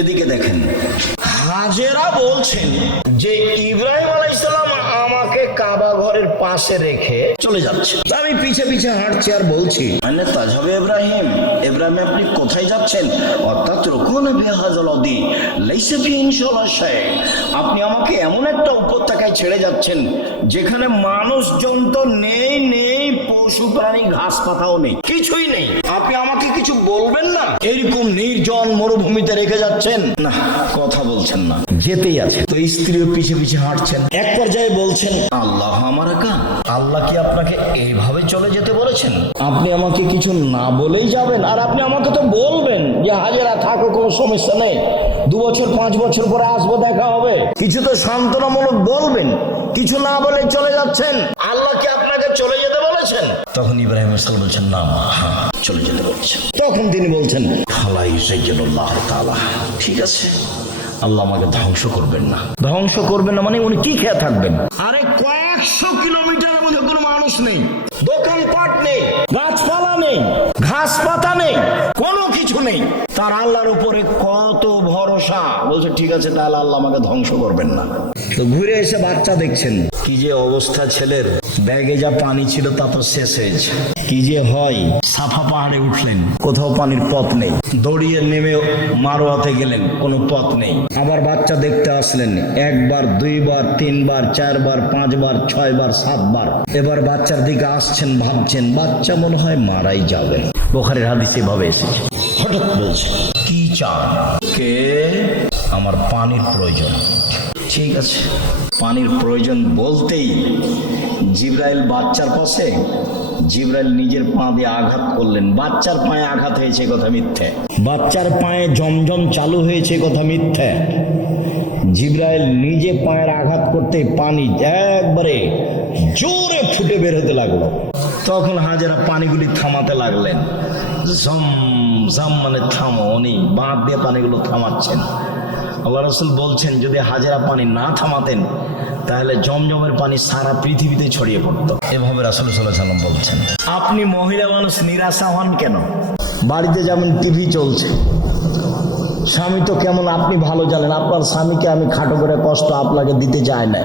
এদিকে দেখেন। হাজেরা বলছেন যে ইব্রাহিম আলাইসালাম আমাকে কাবা ঘরের পাশে রেখে চলে যাচ্ছে। আমি পিছে পিছে হাঁটছি আর বলছি মানে তাজাবে ইব্রাহিম। ইব্রাহিম, আপনি কোথায় যাচ্ছেন? অর্থাৎ রকুন বেহাজলদি লাইসা ফি। আপনি আমাকে এমন একটা উপত্যকায় ছেড়ে যাচ্ছেন, যেখানে মানুষজন তো নেই নেই, পশু প্রাণী, ঘাস পাতাও নেই, কিছুই নেই। আপনি আমাকে কিছু বলবেন না? এরকম নির্জন মরুভূমিতে রেখে যাচ্ছেন? না, কথা বলছেন না। যেতেই আছে। তো স্ত্রীও পিছে পিছে হাঁটছেন। এক পর্যায়ে বলছেন, আল্লাহ আমার একা। আল্লাহ কি আপনাকে এইভাবে চলে যেতে বলেছেন? আপনি আমাকে কিছু না বলেই যাবেন। আর আপনি আমাকে তো বলবেন যে, হাজারা থাকো, কোনো সমস্যা নেই। দু বছর, পাঁচ বছর পরে আসব, দেখা হবে। কিছু তো সান্ত্বনামূলক বলবেন, কিছু না বলে চলে যাচ্ছেন। আল্লাহ কি আপনাকে চলে যেতে বলেছেন? তখন ইব্রাহিম বলছেন না হ্যাঁ চলে যেতে বলছেন তখন তিনি বলছেন ফালাই সাইজুল্লাহ তাআলা ঠিক আছে আল্লাহ আমাকে ধ্বংস করবেন না। ধ্বংস করবেন না মানে উনি কি খেয়ে থাকবেন? আরে কয়েকশো কিলোমিটারের মধ্যে কোনো মানুষ নেই দোকানপাট নেই গাছপালা নেই ঘাস পাতা নেই কোনো কিছু নেই। তার আল্লাহর উপরে বলছে, ঠিক আছে, তাহলে আল্লাহ আমাকে ধ্বংস করবেন না। তো ঘুরে এসে বাচ্চা দেখছেন। কি যে অবস্থা ছেলের। ব্যাগে যা পানি ছিল, তা তো শেষ হয়েছে। কি যে হয়, সাফা পাহাড়ে উঠলেন। কোথাও পানির পথ নেই। দৌড়িয়ে নেমে মারোয়াতে গেলেন, কোনো পথ নেই। আবার বাচ্চা দেখতে আসলেন, একবার, দুইবার, তিনবার, চারবার, পাঁচবার, ছয়বার, সাতবার। এবার বাচ্চার দিকে আসছেন, ভাবছেন, বাচ্চা মনে হয় মারাই যাবে বোখারের হাদিসে ভাবে এসেছে। হঠাৎ বলছে, কি চান? কে? আমার পানির প্রয়োজন। ঠিক আছে। পানির প্রয়োজন বলতেই জিব্রাইল বাচ্চার পাশে জিব্রাইল নিজের পা দিয়ে আঘাত করলেন। বাচ্চার পায়ে আঘাত হয়েছে কথা মিথ্যে। বাচ্চার পায়ে জমজম চালু হয়েছে কথা মিথ্যে। জিব্রাইল নিজে পায়ের আঘাত করতে পানি একবারে জোরে ফুটে বের হতে লাগল। তখন হাজারা পানিগুলি থামাতে লাগলেন। জম জম মানে থামো, উনি বাঁধ দিয়ে পানিগুলো থামাচ্ছেন। আল্লাহ রসুল বলছেন, যদি হাজারা পানি না থামাতেন, তাহলে জমজমের পানি সারা পৃথিবীতে ছড়িয়ে পড়তো। এভাবে রাসুল সাল্লাম বলছেন। আপনি মহিলা মানুষ, নিরাশা হন কেন? বাড়িতে যেমন টিভি চলছে, স্বামী তো কেমন আপনি ভালো জানেন, আপনার স্বামীকে আমি খাটো করে কষ্ট আপনাকে দিতে চাই না।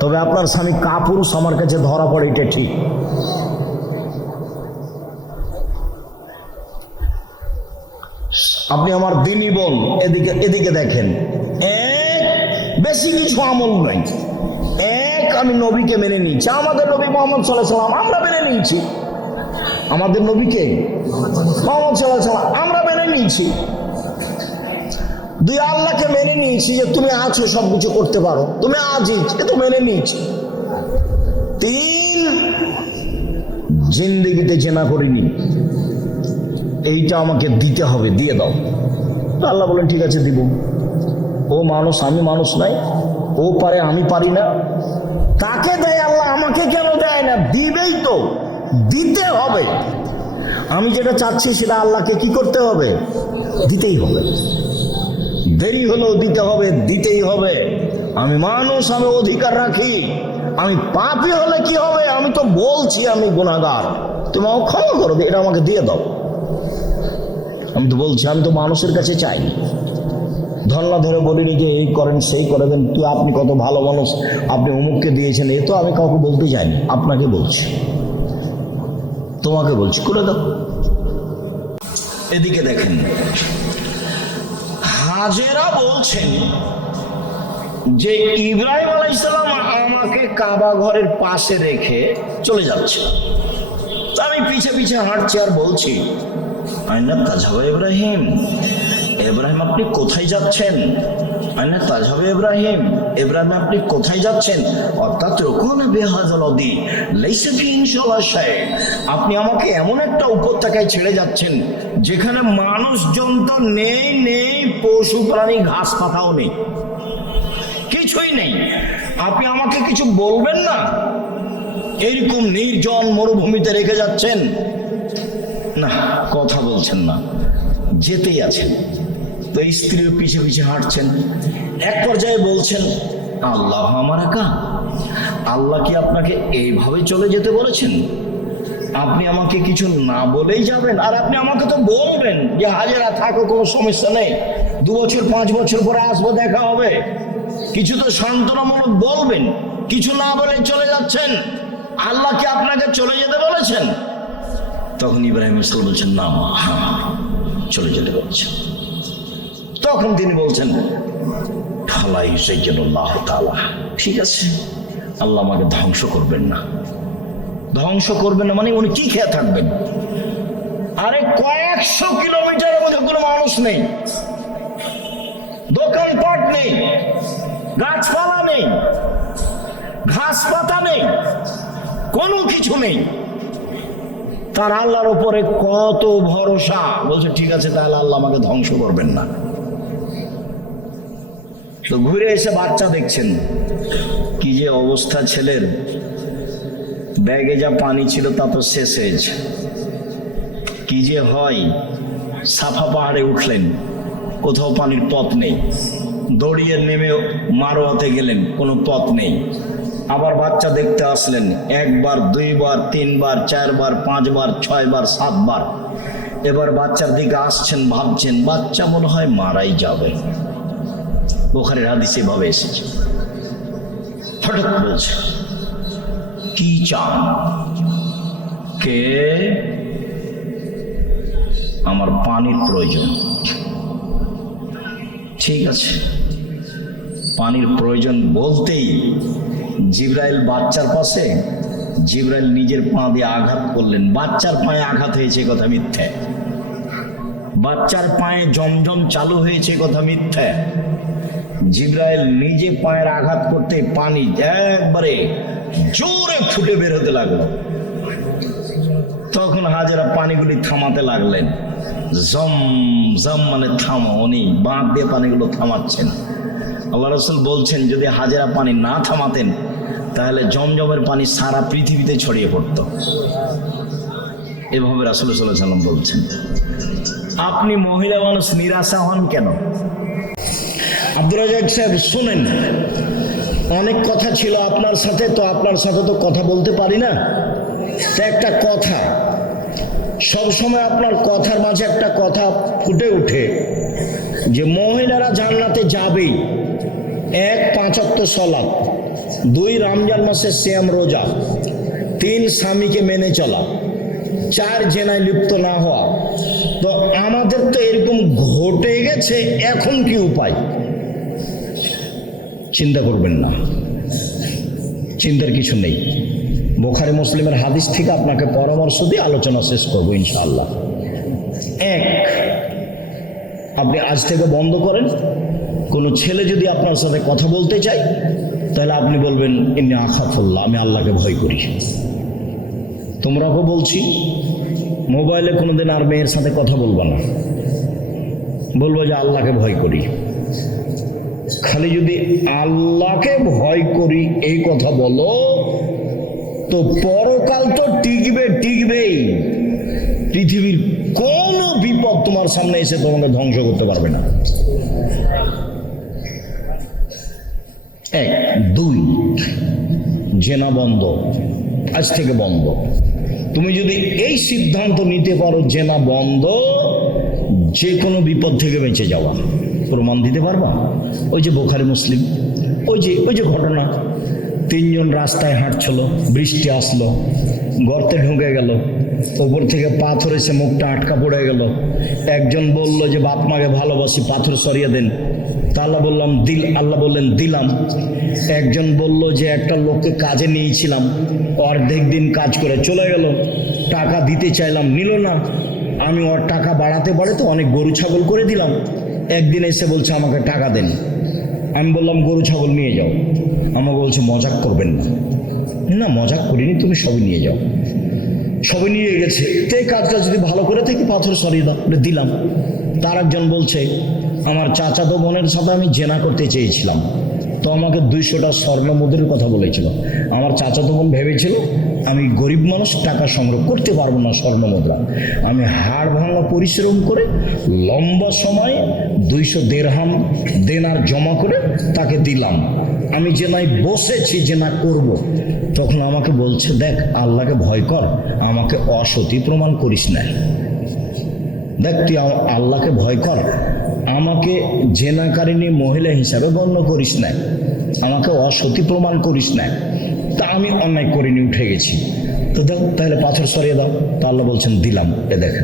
তবে আপনার স্বামী কাপুরুষ, আমার কাছে ধরা পড়ে, এটা ঠিক। আপনি আমার দিনই বল, এদিকে এদিকে দেখেন। এক, বেশি কিছু আমল নাই। এক, আমি নবীকে মেনে নিয়েছি। আমাদের নবী মোহাম্মদ সাল্লাহ সাল্লাম আমরা মেনে নিয়েছি। আমাদের নবীকে মোহাম্মদ সাল্লাহ সাল্লাম আমরা মেনে নিয়েছি। দুই, আল্লাহকে মেনে নিয়েছি যে তুমি আছো সব কিছু করতে পারো। তুমি আজিজ এ তো মেনে নিয়েছি। তিন, জিন্দগিতে জেনা করিনি। এইটা আমাকে দিতে হবে, দিয়ে দাও। আল্লাহ বলেন, ঠিক আছে, দিব। ও মানুষ, আমি মানুষ নাই। ও পারে, আমি পারি না। তাকে দেয় আল্লাহ, আমাকে কেন দেয় না? দিবেই তো। দিতে হবে। আমি যেটা চাচ্ছি, সেটা আল্লাহকে কি করতে হবে? দিতেই হবে। দেরি হলেও দিতে হবে, দিতেই হবে। আমি মানুষ, আমি অধিকার রাখি। আমি পাপি হলে কি হবে? আমি তো বলছি, আমি গুণাগার তুমি আমাকে ক্ষমা করো এটা আমাকে দিয়ে দাও। আমি তো বলছি, আমি তো মানুষের কাছে চাই। ধর্না ধরে বলিনি যে এই করেন, সেই করে দেন, তুই আপনি কত ভালো মানুষ, আপনি অমুককে দিয়েছেন, এ তো আমি কাউকে বলতে চাইনি আপনাকে বলছি। তোমাকে বলছি, করে দাও। এদিকে দেখেন, হাজেরা বলছেন যে ইব্রাহিম আলাইসালাম আমাকে কাবা ঘরের পাশে রেখে চলে যাচ্ছে। আমি পিছে পিছে হাঁটছি আর বলছি আইনা তাজাবে ইব্রাহিম। ইব্রাহিম আপনি কোথায় যাচ্ছেন? আইনা তাজাবে ইব্রাহিম। ইব্রাহিম আপনি কোথায় যাচ্ছেন? অর্থাৎ লাইসা ফি ইনশাআল্লাহ আপনি আমাকে এমন একটা উপত্যকায় ছেড়ে যাচ্ছেন, যেখানে মানুষজন তো নেই নেই, পশু, প্রাণী, ঘাস, পাতাও নেই। কিছুই নেই। আপনি আমাকে কিছু বলবেন না? এরকম নির্জন মরুভূমিতে রেখে যাচ্ছেন। না, কথা বলছেন না, যেতেই আছেন। তো স্ত্রীও পিছে পিছে হাঁটছেন। এক পর্যায়ে বলছেন, আল্লাহ আমার একা? আল্লাহ কি আপনাকে এইভাবে চলে যেতে বলেছেন? আপনি আমাকে কিছু না বলেই যাবেন, আর আপনি আমাকে তো বলবেন যে, হাজারা থাকো, কোনো সমস্যা নেই। দু বছর, পাঁচ বছর পরে আসব, দেখা হবে। কিছু তো সান্ত্বনামূলক বলবেন, কিছু না বলে চলে যাচ্ছেন। আল্লাহ কি আপনাকে চলে যেতে বলেছেন? তখন ইব্রাহিম ইসলাম বলছেন না মা হ্যাঁ, চলে যেতে বলছেন তখন তিনি বলছেন ফালাই সাইয়াদুল্লাহ তাআলা ঠিক আছে আল্লাহ আমাকে ধ্বংস করবেন না। ধ্বংস করবেন না মানে উনি কি খেয়ে থাকবেন? আরে কয়েকশো কিলোমিটারের মধ্যে কোনো মানুষ নেই দোকানপাট নেই গাছপালা নেই ঘাস পাতা নেই কোনো কিছু নেই। তার আল্লাহর উপরে কত ভরসা। বলছে, ঠিক আছে, তাহলে আল্লাহ আমাকে ধ্বংস করবেন না। তো ঘুরে এসে বাচ্চা দেখছেন, কি যে অবস্থা ছেলের। ব্যাগে যা পানি ছিল, তা তো শেষ হয়েছে কি যে হয়, সাফা পাহাড়ে উঠলেন, কোথাও পানির পথ নেই। দড়িয়ে নেমে মারোয়াতে গেলেন, কোনো পথ নেই। আবার বাচ্চা দেখতে আসলেন, একবার, দুইবার, তিনবার, চারবার, পাঁচবার, ছয়বার, সাতবার। এবার বাচ্চার দিকে আসছেন, ভাবছেন, বাচ্চা মনে হয় মারাই যাবে। ওখানে হাদিস এভাবে এসেছে। হঠাৎ বলছে, কি চান? কে? আমার পানির প্রয়োজন। ঠিক আছে। পানির প্রয়োজন বলতেই জিব্রাইল বাচ্চার পাশে জিব্রাইল নিজের পা দিয়ে আঘাত করলেন। বাচ্চার পায়ে আঘাত হয়েছে কথা মিথ্যে। বাচ্চার পায়ে জমজম চালু হয়েছে কথা মিথ্যে। জিব্রাইল নিজে পায়ের আঘাত করতে পানি একবারে জোরে ফুটে বের হতে লাগল। তখন হাজারা পানিগুলি থামাতে লাগলেন। জম জম মানে থামা উনি বাঁধ দিয়ে পানিগুলো থামাচ্ছেন। আল্লাহ রসুল বলছেন, যদি হাজারা পানি না থামাতেন, তাহলে জমজমের পানি সারা পৃথিবীতে ছড়িয়ে পড়ত। এভাবে রাসুল সাল্লাম বলছেন। আপনি মহিলা মানুষ নিরাশা হন কেন? আব্দুল সাহেব, শোনেন, অনেক কথা ছিল আপনার সাথে, তো আপনার সাথে তো কথা বলতে পারি না। একটা কথা, সবসময় আপনার কথার মাঝে একটা কথা ফুটে ওঠে, যে মহিলারা জান্নাতে যাবেই। এক পাঁচাত্ত সলাপ দুই রমজান মাসের শ্যাম রোজা, তিন স্বামীকে মেনে চলা, চার জেনায় লিপ্ত না হওয়া। তো আমাদের তো এরকম ঘটে গেছে, এখন কি উপায়? চিন্তা করবেন না। চিন্তার কিছু নেই। বোখারি মুসলিমের হাদিস থেকে আপনাকে পরামর্শ দিয়ে আলোচনা শেষ করব ইনশাআল্লাহ। এক, আপনি আজ থেকে বন্ধ করেন। কোনো ছেলে যদি আপনার সাথে কথা বলতে চায়, তাহলে আপনি বলবেন এমনি আখাফুল্লাহ, আমি আল্লাহকে ভয় করি। তোমরাকে বলছি, মোবাইলে কোনোদিন আর মেয়ের সাথে কথা বলব না। বলব যে, আল্লাহকে ভয় করি। খালি যদি আল্লাহকে ভয় করি, এই কথা বলো, তো পরকাল তো টিকবে, টিকবেই। পৃথিবীর কোনো বিপদ তোমার সামনে এসে তোমাকে ধ্বংস করতে পারবে না। এক, দুই জেনা বন্ধ, আজ থেকে বন্ধ। তুমি যদি এই সিদ্ধান্ত নিতে পারো জেনা বন্ধ যে কোনো বিপদ থেকে বেঁচে যাওয়া। প্রমাণ দিতে পারবা? ওই যে বোখারি মুসলিম, ওই যে ওই যে ঘটনা। তিনজন রাস্তায় হাঁটছিল, বৃষ্টি আসলো, গর্তে ঢুকে গেল উপর থেকে পাথর এসে মুখটা আটকা পড়ে গেল। একজন বলল যে, বাপ মাকে ভালোবাসি, পাথর সরিয়ে দেন। আল্লাহ বললাম, দিল আল্লাহ বললেন, দিলাম। একজন বলল যে, একটা লোককে কাজে নিয়েছিলাম, অর্ধেক দিন কাজ করে চলে গেল। টাকা দিতে চাইলাম, নিল না। আমি ওর টাকা বাড়াতে বাড়াতে অনেক গরু, ছাগল করে দিলাম। একদিন এসে বলছে, আমাকে টাকা দেন। আমি বললাম, গরু, ছাগল নিয়ে যাও। আমাকে বলছে, মজাক করবেন না। না, মজাক করিনি, তুমি সবই নিয়ে যাও। সবই নিয়ে গেছে। তো এই কাজটা যদি ভালো করে থাকি পাথর সরিয়ে দাও। দিলাম। তার একজন বলছে, আমার চাচা চাচাতো বোনের সাথে আমি জেনা করতে চেয়েছিলাম। তো আমাকে দুইশোটা স্বর্ণ মুদ্রের কথা বলেছিল। আমার চাচাতো বোন ভেবেছিল, আমি গরিব মানুষ, টাকা সংগ্রহ করতে পারব না স্বর্ণ মুদ্রা আমি হাড় ভাঙা পরিশ্রম করে লম্বা সময়ে দুইশো দেড়হাম দেনার জমা করে তাকে দিলাম। আমি যে নাই বসেছি, যে না করব, তখন আমাকে বলছে, দেখ, আল্লাহকে ভয় কর, আমাকে অসতী প্রমাণ করিস না। দেখ, তুই আল্লাহকে ভয় কর, আমাকে জেনাকারিনী মহিলা হিসাবে গণ্য করিস না, আমাকে অসতী প্রমাণ করিস না। তা আমি অন্যায় করিনি, উঠে গেছি। তো দেখ, তাহলে পাথর সরিয়ে দাও। তা আল্লাহ বলছেন, দিলাম। এ দেখ।